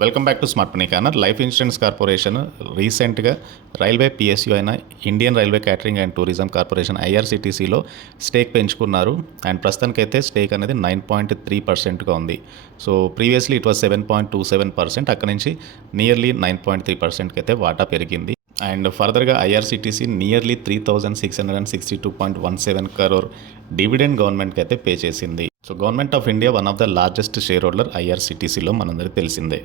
Welcome back to smart money corner. Life insurance corporation రీసెంట్గా railway PSU అయిన Indian railway catering and tourism corporation ఐఆర్సిటీసీలో stake పెంచుకున్నారు. And ప్రస్తుతానికైతే stake అనేది 9.3%గా ఉంది. So previously it was 7.27%. అక్కడ నుంచి నియర్లీ 9.3%కి అయితే వాటా పెరిగింది. అండ్ ఫర్దర్గా ఐఆర్సిటీసీ నియర్లీ 3,662.17 crore డివిడెండ్ గవర్నమెంట్కి అయితే పే చేసింది. So government of India one of the largest shareholder ఐఆర్సిటీసీలో మనందరికీ తెలిసిందే.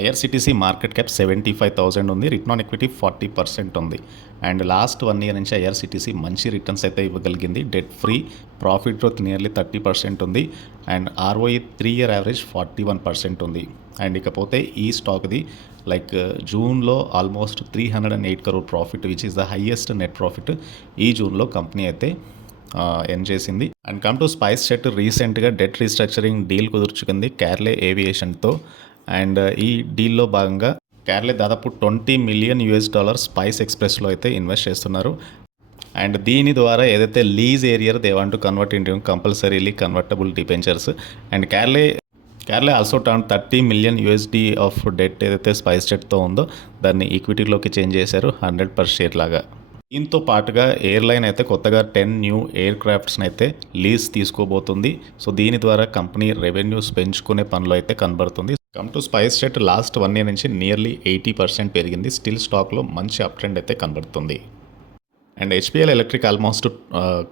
ఐఆర్సిటీసీ మార్కెట్ క్యాప్ 75,000 ఉంది. రిటర్న్ ఆన్ ఈక్విటీ 40% ఉంది. అండ్ లాస్ట్ 1 year నుంచి ఐఆర్సిటీసీ మంచి రిటర్న్స్ అయితే ఇవ్వగలిగింది. Debt free, profit growth nearly 30% ఉంది. అండ్ ఆర్ఓఈ 3 year యావరేజ్ 41% ఉంది. అండ్ ఇకపోతే ఈ స్టాక్ది జూన్లో almost 308 crore profit, which is the highest net profit ఈ జూన్లో కంపెనీ అయితే ఎన్ చేసింది. And come to spice jet రీసెంట్గా డెట్ రీస్ట్రక్చరింగ్ డీల్ కుదుర్చుకుంది క్యార్లే ఏవియేషన్తో. అండ్ ఈ డీల్లో భాగంగా క్యార్లే దాదాపు $20 million స్పైస్ ఎక్స్ప్రెస్లో అయితే ఇన్వెస్ట్ చేస్తున్నారు. అండ్ దీని ద్వారా ఏదైతే lease arrear they want to convert into compulsorily convertible debentures. And Carlyle also turn $30 million of debt ఏదైతే స్పైస్ జెట్తో ఉందో దాన్ని ఈక్విటీలోకి చేంజ్ చేశారు 100 per share లాగా. దీంతో పాటుగా ఎయిర్లైన్ అయితే కొత్తగా 10 new ఎయిర్ క్రాఫ్ట్స్ని అయితే లీజ్ తీసుకోబోతుంది. సో దీని ద్వారా కంపెనీ రెవెన్యూస్ పెంచుకునే పనిలో అయితే కనబడుతుంది. Come to spice jet last 1 year నుంచి నియర్లీ 80% పెరిగింది. స్టిల్ స్టాక్లో మంచి అప్ ట్రెండ్ అయితే కనబడుతుంది. అండ్ హెచ్పిఎల్ ఎలక్ట్రిక్ ఆల్మోస్ట్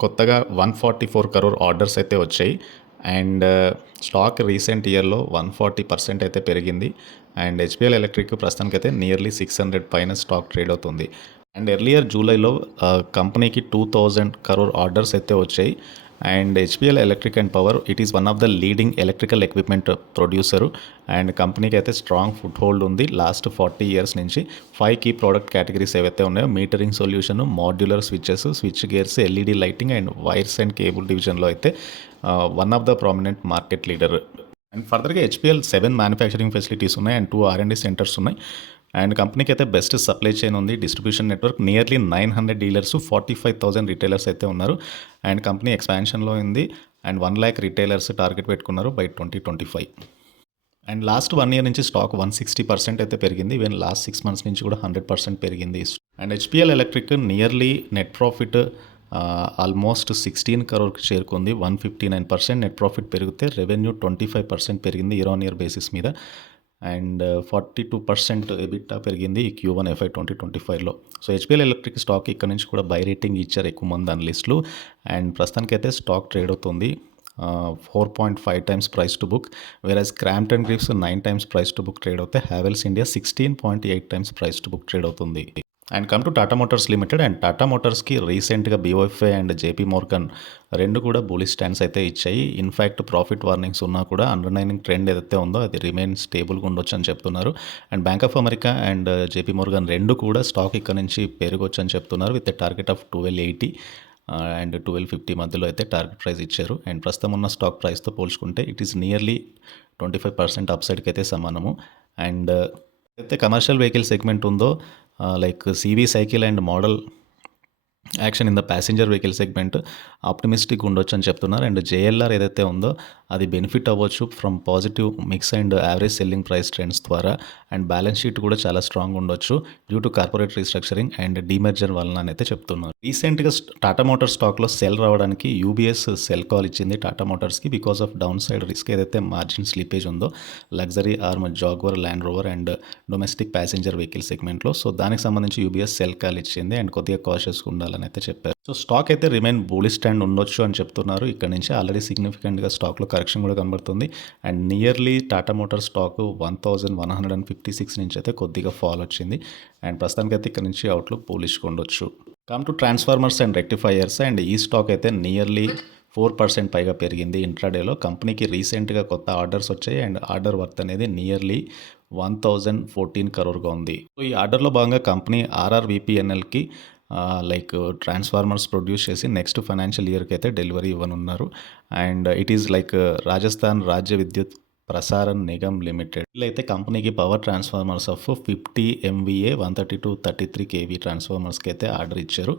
కొత్తగా 144 crore ఆర్డర్స్ అయితే వచ్చాయి. అండ్ స్టాక్ రీసెంట్ ఇయర్లో 140% అయితే పెరిగింది. అండ్ హెచ్పిఎల్ ఎలక్ట్రిక్ ప్రస్తుతానికైతే నియర్లీ 600 పైన స్టాక్ ట్రేడ్ అవుతుంది. అండ్ ఎర్లియర్ జూలైలో కంపెనీకి 2,000 crore ఆర్డర్స్ అయితే వచ్చాయి. And HPL electric and power it is one of the leading electrical equipment producer. And కంపెనీకి అయితే స్ట్రాంగ్ ఫుట్ హోల్డ్ ఉంది. లాస్ట్ 40 years నుంచి 5 key ప్రోడక్ట్ కేటగిరీస్ ఏవైతే ఉన్నాయో metering solution, modular switches, switch gears, LED lighting and wires and cable డివిజన్లో అయితే one of the prominent market leader. And ఫర్దర్గా HPL 7 manufacturing facilities ఉన్నాయి అండ్ 2 R&D సెంటర్స్ ఉన్నాయి. And కంపెనీకి అయితే బెస్ట్ సప్లై చైన్ ఉంది, distribution network, nearly 900 dealers, 45,000 retailers అయితే ఉన్నారు. అండ్ కంపెనీ ఎక్స్పాన్షన్లో ఉంది. అండ్ 1 lakh రిటైలర్స్ టార్గెట్ పెట్టుకున్నారు బై 2025. అండ్ లాస్ట్ 1 year నుంచి స్టాక్ 160% అయితే పెరిగింది. ఈవెన్ లాస్ట్ 6 months నుంచి కూడా 100% పెరిగింది. And HPL electric nearly net profit almost 16 crore చేరుకుంది. 159% నెట్ ప్రాఫిట్ పెరిగితే రెవెన్యూ 25% పెరిగింది ఇయర్ ఆన్ ఇయర్ బేసిస్ మీద. అండ్ 42% ఎబిటా పెరిగింది ఈ Q1 FY 2025లో. సో హెచ్పిఎల్ ఎలక్ట్రిక్ స్టాక్ ఇక్కడ నుంచి కూడా బై రేటింగ్ ఇచ్చారు ఎక్కువ మంది అనలిస్టులు. అండ్ ప్రస్తుతానికైతే స్టాక్ ట్రేడ్ అవుతుంది 4.5 times price to book, whereas Crompton Greaves 9 times price to book trade అవుతాయి. Havells India 16.8 times price to book trade అవుతుంది. And come to Tata Motors Limited. And Tata మోటార్స్కి రీసెంట్గా BOFI అండ్ JP Morgan రెండు కూడా bullish stands అయితే ఇచ్చాయి. In fact profit warnings ఉన్నా కూడా అండర్లైనింగ్ ట్రెండ్ ఏదైతే ఉందో అది రిమైన్ స్టేబుల్గా ఉండొచ్చు అని చెప్తున్నారు. And bank of America and JP Morgan రెండు కూడా స్టాక్ ఇక్కడ నుంచి పెరగొచ్చు అని చెప్తున్నారు విత్ టార్గెట్ ఆఫ్ 1280 అండ్ 1250 మధ్యలో అయితే టార్గెట్ ప్రైస్ ఇచ్చారు. అండ్ ప్రస్తుతం ఉన్న స్టాక్ ప్రైస్తో పోల్చుకుంటే ఇట్ ఈస్ నియర్లీ 25% అప్సైడ్కి అయితే సమానము. అండ్ అయితే కమర్షియల్ వెహికల్ సెగ్మెంట్ ఉందో CV cycle and model action in the passenger vehicle segment optimistic ఉండొచ్చు అని చెప్తున్నారు. అండ్ JLR ఏదైతే ఉందో అది బెనిఫిట్ అవ్వచ్చు from positive mix and average selling price trends ద్వారా. అండ్ బ్యాలెన్స్ షీట్ కూడా చాలా స్ట్రాంగ్ ఉండొచ్చు due to corporate restructuring and demerger వలన అని అయితే చెప్తున్నారు. రీసెంట్గా టాటా మోటార్స్ స్టాక్లో సెల్ రావడానికి UBS సెల్ కాల్ ఇచ్చింది టాటా మోటార్స్కి because of downside risk ఏదైతే మార్జిన్ స్లిపేజ్ ఉందో luxury arm Jaguar, Land Rover and domestic passenger vehicle సెగ్మెంట్లో. సో దానికి సంబంధించి UBS సెల్ కాల్ ఇచ్చింది అండ్ కొద్దిగా కాషియస్గా ఉండాలని అయితే చెప్పారు. సో స్టాక్ అయితే రిమైన్ బులిష్ స్టాండ్ ఉండొచ్చు అని చెప్తున్నారు. ఇక్కడ నుంచి ఆల్రెడీ సిగ్నిఫికెంట్గా స్టాక్లో కరెక్షన్ కూడా కనబడుతుంది. And nearly Tata motor stock 1156 నుంచి అయితే కొద్దిగా ఫాల్ వచ్చింది. అండ్ ప్రస్తుతానికి అయితే ఇక్కడ నుంచి అవుట్లుక్ బులిష్గా ఉండొచ్చు. Come to transformers and rectifiers. And ఈ స్టాక్ అయితే నియర్లీ 4% పైగా పెరిగింది ఇంట్రాడేలో. కంపెనీకి రీసెంట్గా కొత్త ఆర్డర్స్ వచ్చాయి అండ్ ఆర్డర్ వర్త్ అనేది నియర్లీ 1014 crore ఉంది. సో ఈ ఆర్డర్లో భాగంగా కంపెనీ RRVPNLకి ట్రాన్స్ఫార్మర్స్ ప్రొడ్యూస్ చేసి నెక్స్ట్ ఫైనాన్షియల్ ఇయర్కి అయితే డెలివరీ ఇవ్వనున్నారు. అండ్ ఇట్ ఈస్ రాజస్థాన్ రాజ్య విద్యుత్ ప్రసారన్ నిగమ్ లిమిటెడ్. వీళ్ళైతే కంపెనీకి power transformers of 50 MVA 132-33 kV ట్రాన్స్ఫార్మర్స్కి అయితే ఆర్డర్ ఇచ్చారు.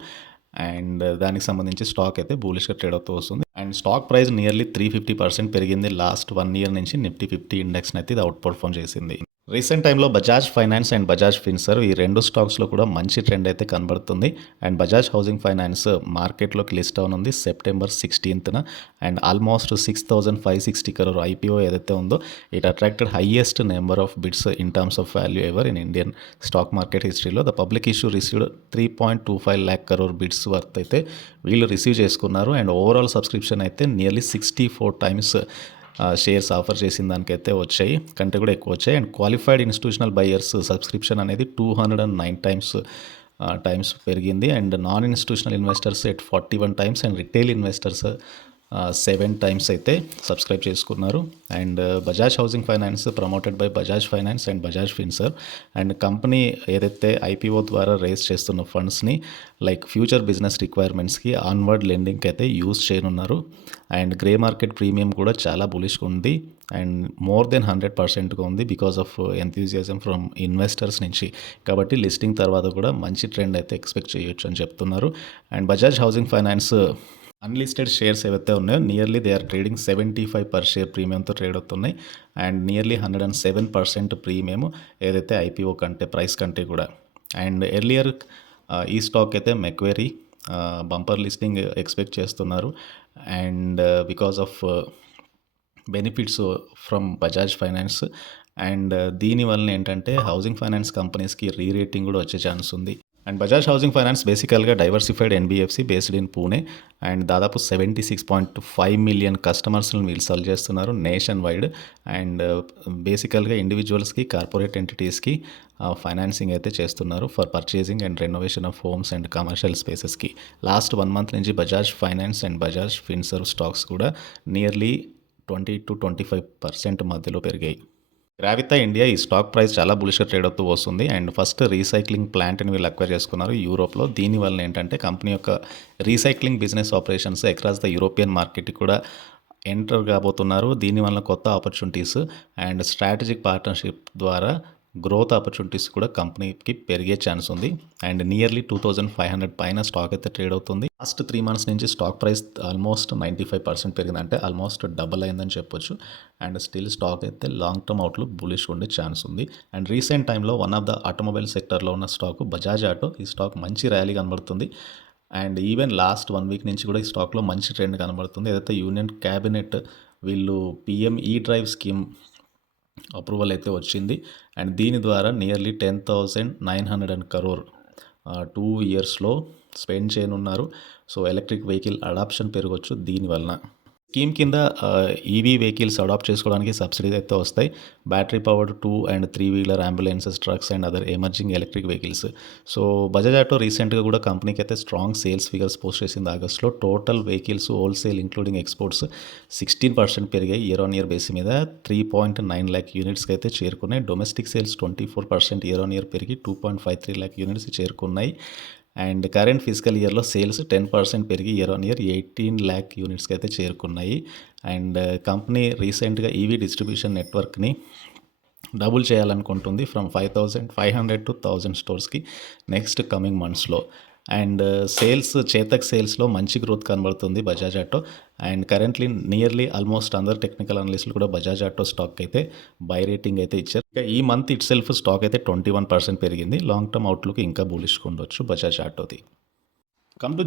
అండ్ దానికి సంబంధించి స్టాక్ అయితే బులిష్గా ట్రేడ్ అవుతూ వస్తుంది. అండ్ స్టాక్ ప్రైస్ నియర్లీ 350% పెరిగింది లాస్ట్ 1 year నుంచి. నిఫ్టీ 50 ఇండెక్స్ని అయితే ఇది అవుట్ పర్ఫార్మ్ చేసింది. రీసెంట్ టైంలో Bajaj Finance and Bajaj Finserv ఈ 2 స్టాక్స్‌లో కూడా మంచి ట్రెండ్ అయితే కనబడుతుంది. అండ్ బజాజ్ హౌసింగ్ ఫైనాన్స్ మార్కెట్‌లోకి లిస్ట్ అవ్వనుంది సెప్టెంబర్ 16న అండ్ ఆల్మోస్ట్ 6,560 crore ఐపీఓ ఏదైతే ఉందో it attracted highest number of bids in terms of value ever in Indian stock market హిస్టరీలో. The public issue received 3.25 lakh crore bids worth అయితే వీళ్ళు receive చేసుకున్నారు. And overall subscription అయితే nearly 64 times shares offer చేసిన దానికైతే వచ్చాయి, కంటే కూడా ఎక్కువ వచ్చాయి. And qualified institutional buyers subscription అనేది 209 టైమ్స్ పెరిగింది. And non institutional investors at 41 times and retail investors 7 times అయితే సబ్స్క్రైబ్ చేసుకున్నారు. And Bajaj Housing finance promoted by Bajaj Finance and Bajaj Finserv. And company ఏదైతే ఐపీఓ ద్వారా రేస్ చేస్తున్న ఫండ్స్ని లైక్ ఫ్యూచర్ బిజినెస్ రిక్వైర్మెంట్స్కి ఆన్వర్డ్ లెండింగ్కి అయితే use చేయనున్నారు. And grey market premium కూడా చాలా బులిష్గా ఉంది అండ్ మోర్ దెన్ 100%గా ఉంది because of enthusiasm from investors నుంచి. కాబట్టి లిస్టింగ్ తర్వాత కూడా మంచి ట్రెండ్ అయితే ఎక్స్పెక్ట్ చేయొచ్చు అని చెప్తున్నారు. And Bajaj Housing Finance unlisted shares ఏవైతే ఉన్నాయో nearly they are trading 75 per share ప్రీమియంతో ట్రేడ్ అవుతున్నాయి. అండ్ నియర్లీ 107% ప్రీమియం ఏదైతే ఐపీఓ కంటే ప్రైస్ కంటే కూడా. అండ్ ఎర్లియర్ ఈ స్టాక్ అయితే మెక్వెరీ బంపర్ లిస్టింగ్ ఎక్స్పెక్ట్ చేస్తున్నారు. And because of benefits from Bajaj Finance and దీనివల్ల ఏంటంటే హౌసింగ్ ఫైనాన్స్ కంపెనీస్కి రేటింగ్ కూడా వచ్చే ఛాన్స్ ఉంది. అండ్ బజాజ్ హౌసింగ్ ఫైనాన్స్ బేసికల్గా diversified NBFC based in Pune and దాదాపు 76.5 million కస్టమర్స్ని వీళ్ళు సెల్ చేస్తున్నారు నేషన్ వైడ్. అండ్ బేసికల్గా ఇండివిజువల్స్కి కార్పొరేట్ ఎంటిటీస్కి ఫైనాన్సింగ్ అయితే చేస్తున్నారు for purchasing and renovation of homes and commercial స్పేసెస్కి. లాస్ట్ 1 month నుంచి Bajaj Finance and Bajaj Finserv stocks కూడా నియర్లీ 20 to 25% మధ్యలో పెరిగాయి. గ్రావితా ఇండియా ఈ స్టాక్ ప్రైస్ చాలా బులిష్గా ట్రేడ్ అవుతూ వస్తుంది. అండ్ ఫస్ట్ రీసైక్లింగ్ ప్లాంట్ని వీళ్ళు అక్వైర్ చేసుకున్నారు యూరోప్లో. దీనివల్ల ఏంటంటే కంపెనీ యొక్క recycling business operations across the European మార్కెట్కి కూడా ఎంటర్ కాబోతున్నారు. దీనివల్ల కొత్త ఆపర్చునిటీస్ అండ్ స్ట్రాటజిక్ పార్ట్నర్షిప్ ద్వారా గ్రోత్ ఆపర్చునిటీస్ కూడా కంపెనీకి పెరిగే ఛాన్స్ ఉంది. అండ్ నియర్లీ 2,500 పైన స్టాక్ అయితే ట్రేడ్ అవుతుంది. లాస్ట్ 3 months నుంచి స్టాక్ ప్రైస్ ఆల్మోస్ట్ 95% పెరిగింది, అంటే ఆల్మోస్ట్ డబుల్ అయిందని చెప్పొచ్చు. అండ్ స్టిల్ స్టాక్ అయితే లాంగ్ టర్మ్ అవుట్లుక్ బులిష్ ఉండే ఛాన్స్ ఉంది. అండ్ రీసెంట్ టైంలో వన్ ఆఫ్ ద ఆటోమొబైల్ సెక్టర్లో ఉన్న స్టాక్ బజాజ్ ఆటో. ఈ స్టాక్ మంచి ర్యాలీ కనబడుతుంది. అండ్ ఈవెన్ లాస్ట్ 1 week నుంచి కూడా ఈ స్టాక్లో మంచి ట్రెండ్ కనబడుతుంది. ఏదైతే యూనియన్ క్యాబినెట్ వీళ్ళు పిఎం ఈ డ్రైవ్ స్కీమ్ అప్రూవల్ అయితే వచ్చింది. అండ్ దీని ద్వారా నియర్లీ 10,900 crore 2 yearsలో స్పెండ్ చేయనున్నారు. సో ఎలక్ట్రిక్ వెహికల్ అడాప్షన్ పెరగవచ్చు దీనివలన. స్కీమ్ కింద ఈవీ వెహికల్స్ అడాప్ట్ చేసుకోవడానికి సబ్సిడీస్ అయితే వస్తాయి. Battery powered 2 and 3 wheeler ambulances, trucks and other emerging electric vehicles. So Bajaj auto రీసెంట్గా కూడా కంపెనీకి అయితే స్ట్రాంగ్ సేల్స్ ఫిగర్స్ పోస్ట్ చేసింది ఆగస్ట్లో. Total vehicles wholesale including exports 16% పెరిగాయి ఇయర్ ఆన్ ఇయర్ బేస్ మీద 3.9 lakh యూనిట్స్కి అయితే చేరుకున్నాయి. Domestic sales 24% year on year పెరిగి 2.53 lakh యూనిట్స్ చేరుకున్నాయి. అండ్ కరెంట్ ఫిజికల్ ఇయర్లో సేల్స్ 10% పెరిగి ఇయర్ ఆన్ ఇయర్ 18 lakh యూనిట్స్కి అయితే చేరుకున్నాయి. అండ్ కంపెనీ రీసెంట్గా ఈవీ డిస్ట్రిబ్యూషన్ నెట్వర్క్ని డబుల్ చేయాలనుకుంటుంది ఫ్రమ్ 5,500 to 1,000 స్టోర్స్కి నెక్స్ట్ కమింగ్ మంత్స్లో. అండ్ చేతక్ సేల్స్లో మంచి గ్రోత్ కనబడుతుంది Bajaj Auto. And currently nearly almost అందరు టెక్నికల్ అనలిస్టులు కూడా బజాజ్ ఆటో స్టాక్ అయితే బై రేటింగ్ అయితే ఇచ్చారు. ఇక ఈ మంత్ ఇట్ సెల్ఫ్ స్టాక్ అయితే 21% పెరిగింది. లాంగ్ టర్మ్ అవుట్లుక్ ఇంకా బులిష్గా ఉండొచ్చు బజాజ్ ఆటోది. కమ్ టు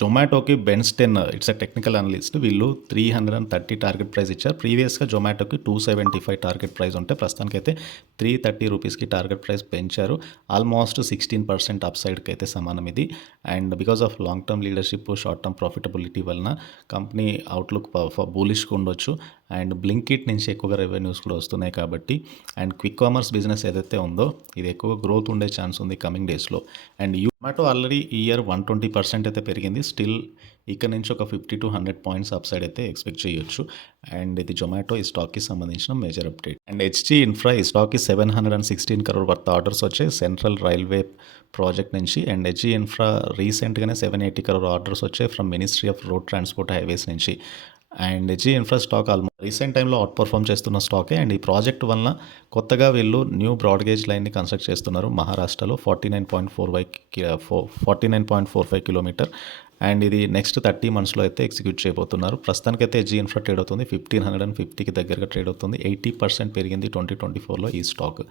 జొమాటోకి Bernstein it's a technical analyst. వీళ్ళు 330 టార్గెట్ ప్రైస్ ఇచ్చారు. ప్రీవియస్గా జొమాటోకి 275 టార్గెట్ ప్రైస్ ఉంటే ప్రస్తుతానికైతే 330 రూపీస్కి టార్గెట్ ప్రైస్ పెంచారు. ఆల్మోస్ట్ 16% అప్ సైడ్కి అయితే సమానం ఇది. And because of long term leadership, short term profitability వలన కంపెనీ అవుట్లుక్ బులిష్గా ఉండొచ్చు. అండ్ బ్లింకిట్ నుంచి ఎక్కువగా రెవెన్యూస్ కూడా వస్తున్నాయి కాబట్టి. అండ్ క్విక్ కామర్స్ బిజినెస్ ఏదైతే ఉందో ఇది ఎక్కువ గ్రోత్ ఉండే ఛాన్స్ ఉంది కమింగ్ డేస్లో. అండ్ జొమాటో ఆల్రెడీ ఈ ఇయర్ 120% అయితే పెరిగింది. స్టిల్ ఇక్కడ నుంచి ఒక 50 to 100 points అప్ సైడ్ అయితే ఎక్స్పెక్ట్ చేయొచ్చు. అండ్ ఇది జొమాటో ఈ స్టాక్కి సంబంధించిన major update. And HG Infra ఈ స్టాక్కి 716 crore వర్త్ ఆర్డర్స్ వచ్చాయి సెంట్రల్ రైల్వే ప్రాజెక్ట్ నుంచి. అండ్ హెచ్జీ ఇన్ఫ్రా రీసెంట్గానే 780 crore ఆర్డర్స్ వచ్చాయి from ministry of road transport highways నుంచి. And HG Infra stock recent టైంలో అవుట్ పర్ఫామ్ చేస్తున్న స్టాకే. అండ్ ఈ ప్రాజెక్ట్ వలన కొత్తగా వీళ్ళు న్యూ బ్రాడ్గేజ్ లైన్ని కన్స్ట్రక్ట్ చేస్తున్నారు మహారాష్ట్రలో 49.45 కిలోమీటర్. అండ్ ఇది నెక్స్ట్ 30 మంత్స్లో అయితే ఎగ్జిక్యూట్ చేయబోతున్నారు. ప్రస్తుతానికైతే హెచ్జీ ఇన్ఫ్రా ట్రేడ్ అవుతుంది 1550కి దగ్గరగా ట్రేడ్ అవుతుంది. 80% పెరిగింది 2024లో ఈ stock.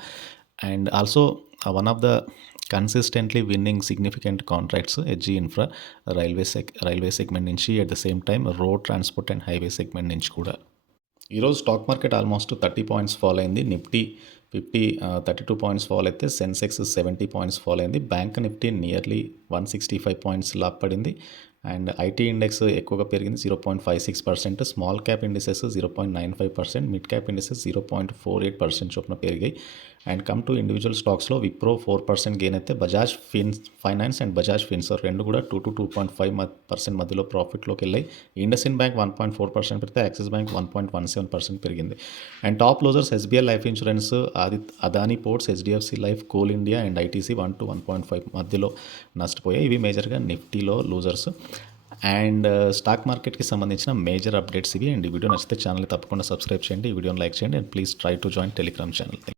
And also one of the consistently winning significant contracts HG Infra railway segment నుంచి, at the same time road transport and highway segment నుంచి కూడా. ఈరోజు stock market almost 30 points fall అయింది. నిఫ్టీ 32 పాయింట్స్ ఫాల్ అయితే Sensex 70 points fall అయింది. Bank Nifty nearly 165 points లాభ పడింది. And IT index ఎక్కువగా పెరిగింది 0.56%. Small cap indices 0.95%, mid cap indices 0.48% చొప్పున పెరిగాయి. అండ్ కమ్ టు ఇండివిజువల్ స్టాక్స్లో విప్రో 4% గెయిన్ అయితే బజాజ్ ఫైనాన్స్ అండ్ బజాజ్ ఫిన్సర్ రెండు కూడా 2 to 2.5% మధ్యలో ప్రాఫిట్లోకి వెళ్ళాయి. ఇండస్ఇండ్ బ్యాంక్ 1.4% పెడితే యాక్సిస్ బ్యాంక్ 1.17% పెరిగింది. And top losers SBI life insurance, Adani ports, HDFC life, coal India and ITC 1 to 1.5 మధ్యలో నష్టపోయాయి. ఇవి మేజర్గా నిఫ్టీలో లూజర్స్. అండ్ స్టాక్ మార్కెట్కి సంబంధించిన మేజర్ అప్డేట్స్ ఇవి. అండ్ ఈ వీడియో నచ్చితే ఛానల్ తప్పకుండా సబ్స్క్రైబ్ చేయండి, ఈ వీడియోని లైక్ చేయండి, and please try to join Telegram channel.